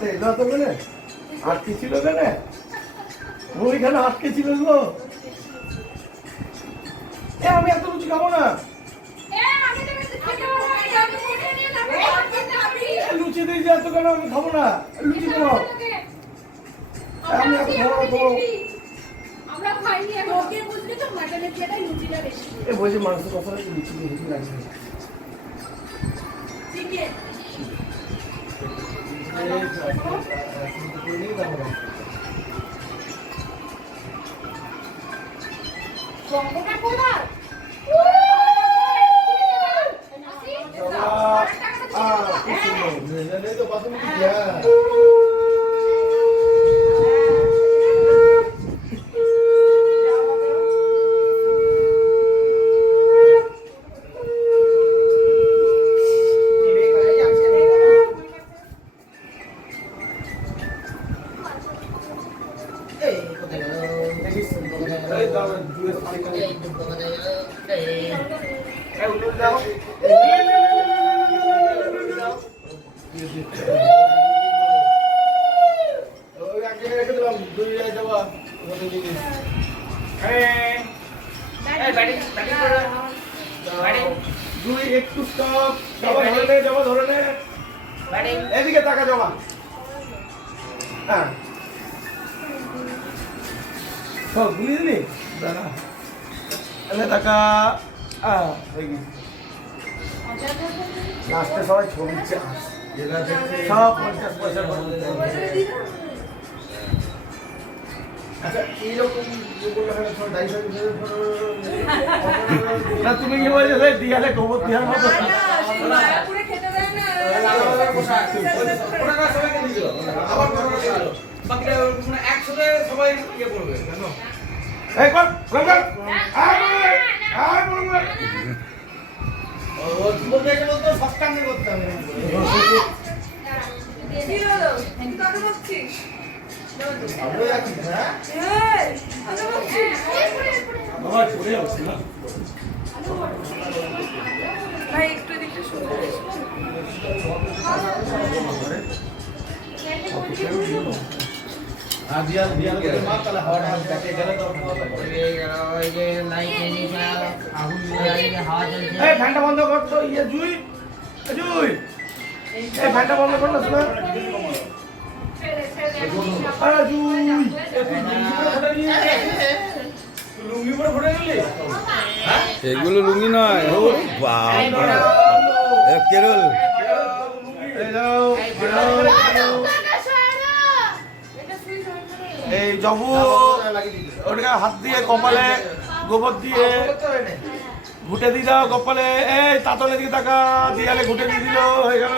হাতে এলো তো কেনে আটকে ছিল কেনে ওইখানে আটকে ছিল গো। আমি এত লুচি খাবো না। লুচি দিয়ে যা তো কেন আমি খাবো না। লুচি খাবো আমি এত খাবো না। আমরা খাইনি এখন ওকে বুঝলি তো মাটনের চেয়ে লুচিটা বেশি এ বলছি মাংস কষা লুচি দিয়ে হেভি লাগবে। ঠিক আছে বঙ্গটা কোলা তো বাথরুম क्या একটু স্টপ জবা ধরে নে এদিকে টাকা জমা। হ্যাঁ সব ভুলি দিলি দাদা এলে টাকা লাস্টে সবাই ছবি সব 50 পয়সা আচ্ছা এইরকম না তুমি কি বলছো দিয়ালে গোবর দেওয়ার মতো একসাথে সবাই ইয়ে করবে কেন সস্তাঙ্গে করতে হবে একটু দেখতে শুনতে ফ্যানটা বন্ধ করতো ইয়ে জুই জুই এই ফ্যানটা বন্ধ করলো শোনা লুঙ্গি পরে ফোটে গেলি এগুলো লুঙ্গি নয় ও কেরল এই জবু ওটাকে হাত দিয়ে কপালে গোবর দিয়ে ঘুটে দিল কপালে এই তাতলে দিকে টাকা দিয়ালে ঘুটে দিয়ে দিল হয়ে গেল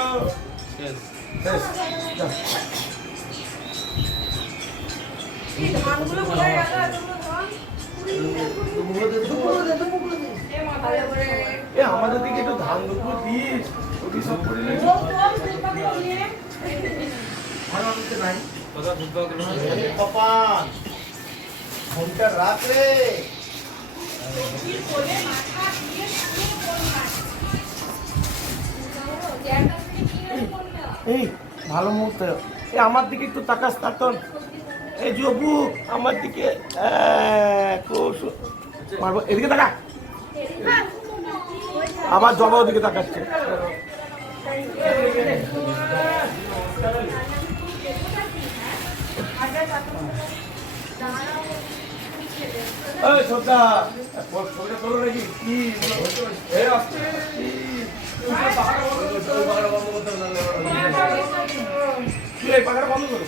আমাদের দিকে একটু ধান দুপুর দিস ওটি সব করে নাই কপাল ঘন্টা রাত রে এই ভালো মুহূর্ত এই আমার দিকে একটু তাকাস তাতন এই জবু আমার দিকে মারবো এদিকে তাকা আবার জবা ওদিকে তাকাচ্ছে শ্রদ্ধা ছবিটা তোলো নাকি কি পাখাটা বন্ধ করো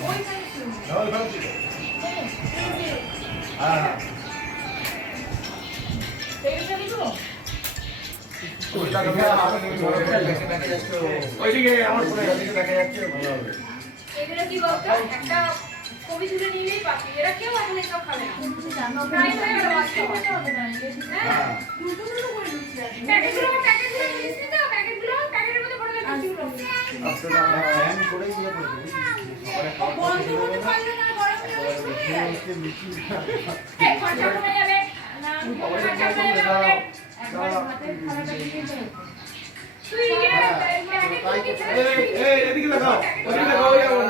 ওইদিকে আমার দেখা যাচ্ছে ভালো হবে এগুলো কি বলতো একটা কবি তুলে নিলেই পাবি এরা কেউ এখন এসব খাবে না প্রায় হয়ে গেল আজকে হতে হবে না হ্যাঁ দুটো দুটো করে লুচি আছে প্যাকেটগুলো মিষ্টি দাও প্যাকেটের মধ্যে ভরে লুচিগুলো আসলে হ্যান্ড করে দিয়ে করব বন্ধ করতে পারলে না গরম হয়ে যাবে লুচি এই খরচা কমে যাবে না খরচা কমে যাবে একবার হাতে খাওয়াটা দিয়ে দাও তুই প্যাকেট এই এদিকে দেখাও, ওদিকে দেখাও, ওই যেমন।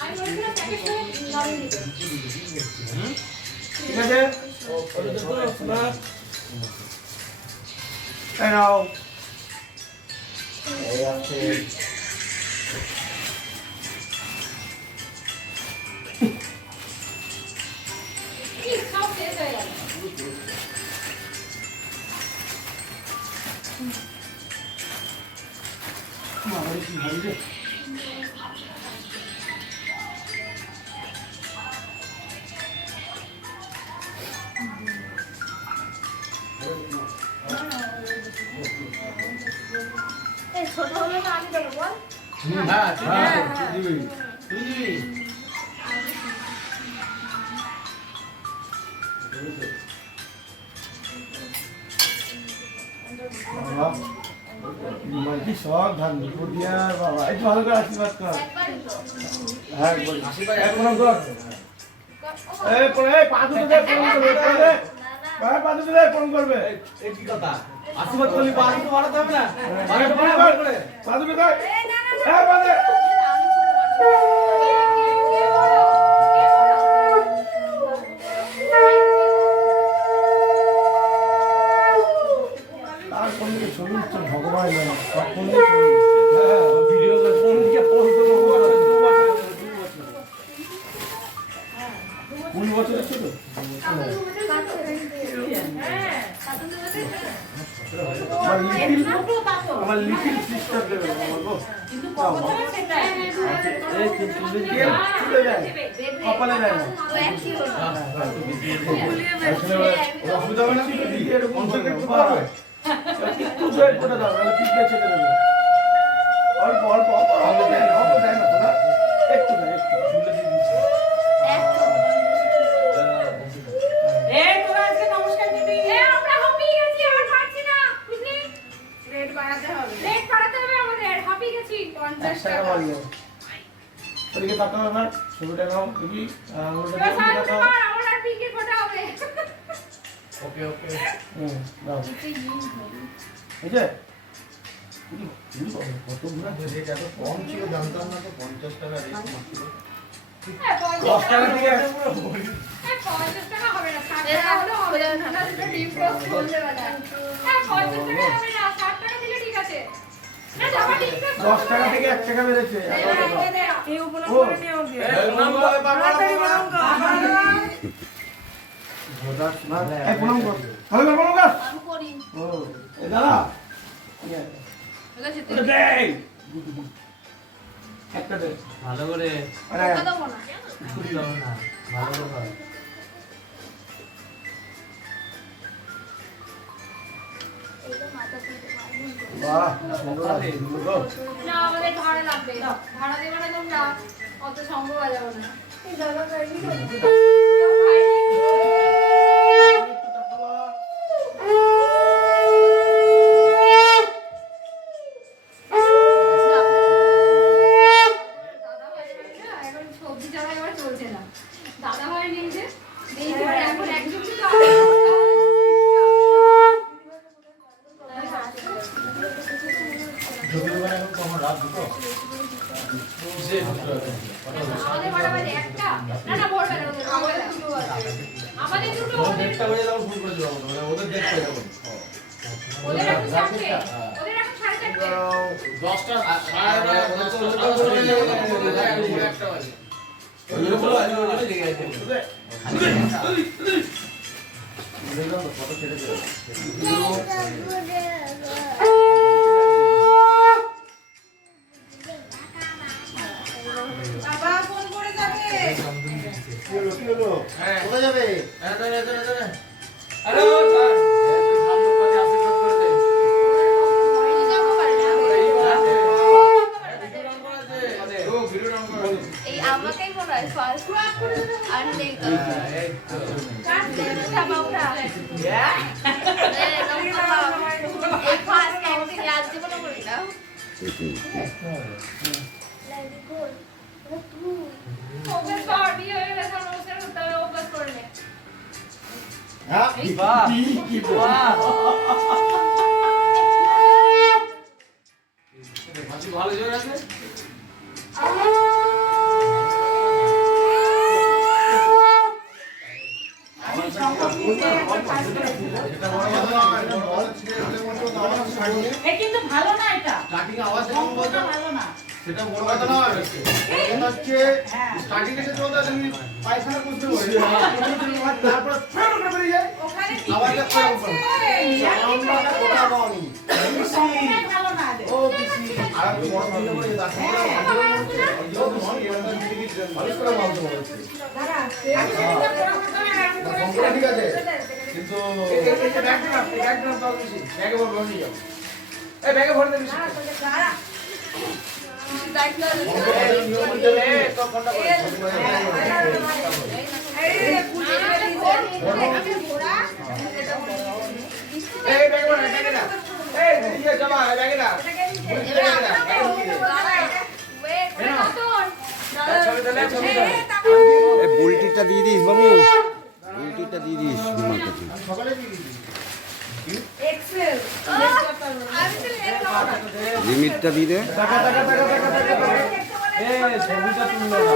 আমি বলেছিলাম প্যাকেট করে নামিয়ে দিতে। ঠিক আছে? এই নাও। কি সব শেষ হয়ে গেল। এই ছোট হলে তো আমি দেবো বল। হ্যাঁ, তুই দিবি। তুই দিবি। বাবা, কি শখ ধান দিয়া বাবা, একটু ভালো করে আশীর্বাদ কর। একবারই তো। হ্যাঁ, একবার। এক প্রণাম কর। এই পা দুটো দে, প্রণাম করবে, প্রণাম দে। ভাই, পা দুটো দে, প্রণাম করবে। এই কি কথা? আশীর্বাদ করলি পা দুটো বাড়াতে হবে না? ভাই, প্রণাম কর। পা দুটো দে। এই না না না। এই, পা দে। আর কোন দিকে ছবি উঠছে ভগবান জানে, সব কোন দিকে ছবি উঠছে। হ্যাঁ, ভিডিও কোন দিকে পোস্ট দেবো, কোন বছর ছিল? আমার লিটিল সিস্টার দেবে বলবো। চলে যায়, কপালে যায় না। অসুবিধা হবে না, এরকম একটু পারবে একটু জয়েন করে দাও, নাহলে পিছলে ছেড়ে দেবে। অল্প অল্প অত অল্প দেয় না, অত দেয় না তোরা, একটু দেয়, একটু ঝুলে দিয়ে দিচ্ছে। এই তোরা আজকে নমস্কার দিবি। আমরা হাঁপিয়ে গেছি, আর পারছি না বুঝলি? রেট বাড়াতে হবে। রেট বাড়াতে হবে আমাদের, হাঁপিয়ে গেছি। 50 টাকা টাকা। বাড়লো। ওদিকে তাকাও আমার, ছবিটা নাও দেখি, ওটা এবার সাহায্য তাকাও। কর, আমার আর পিকে ফোটা হবে। ওকে, ওকে। দাও। এই যে, কত ঘোরা? রেট এত কম ছিল জানতাম না তো, 50 টাকা রেট মাত্র। হ্যাঁ, 10 টাকা থেকে হ্যাঁ, 50 টাকা হবে না, 60 টাকা হলেও হবে না। না, দুটো ডিম টোস্ট বলতে পারে। হ্যাঁ, 50 টাকা হবে না, 60 টাকা দিলে ঠিক আছে। না, জামা ডিম টোস্ট 10 টাকা থেকে 1 টাকা বেড়েছে। এই উপলক্ষ করে নিয়ে ওকে। তাড়াতাড়ি প্রণাম কর। এই প্রণাম কর। ভালো করে প্রণাম কর। আমি করি। ও, এই দাদা। ঠিক আছে, ওটা দে। একটা দে। ভালো করে আরে, টাকা দেবো না। করতে হবে না, ভালো করে। বাহ, সুন্দর আছে, সুন্দর। না, আমাদের ভাড়া লাগবে। ভাড়া দেবে না তোমরা, অত সম্ভব বাজাবো না। কেউ খায়নি? একটু তাকাবা। দাদা ভাই না, এখন সবজি চালা এবার চলছে না। দাদা ভাই নেই যে, এইবার এখন একজন শুধু আমাদের ভাড়া বাজে একটা। না না, ভোরবেলা ওদের, আমাদের দুটো বাজে। আমাদের দুটো, ওদের ওদের এখন 4টে। ওদের এখন 4:30। বাবা ফোন করে যাবে। কি হলো? কোথায় যাবে? এই আমাকেই মনে হয় ফার্স্ট আর নেই তো বাবুরা এই ফার্স্ট অ্যাক্টিং আজ জীবনে করি না ওদের সব বিয়ে হয়ে গেছে, আর ওদের উঠতে হবে, অভ্যাস করে নে। বাহ, কি বাহ। এ কিন্তু ভালো না এটা স্টার্টিং আওয়াজ কেমন বলতো? ভালো না সেটা বড় কথা নয়। এটা হচ্ছে স্টার্টিং এসে চলতে তুমি পায়খানা করতে পারবে। তারপর ফের করে বেরিয়ে যায়। ওখানে আওয়াজটা টিকটিকি করে আছে। আমরা কোটা পাওনি। ভালো না রে ও পিসি আর একটু বড় ভিডিও করে দাও। মানুষ করে বলতে বলছে। সম্পূর্ণ ঠিক আছে। কিন্তু এই ব্যাগটা দাও বেশি। ব্যাগে ভরে নিয়ে যাও। এই ব্যাগে ভরে দে বেশি। নিয়মের জন্য তো ফোনটা করে। এই ব্যাগে ভরে ব্যাগে না। এই ইয়ে জমা ব্যাগে না। এই বুলটিটা দিয়ে দিস বাবু বুলটিটা দিয়ে দিস আমার কাছে সকালে দিয়ে দিবি। এক্সেল লিমিটটা দিয়ে দে টাকা টাকা টাকা টাকা টাকা। এই ছবিটা তুললো না।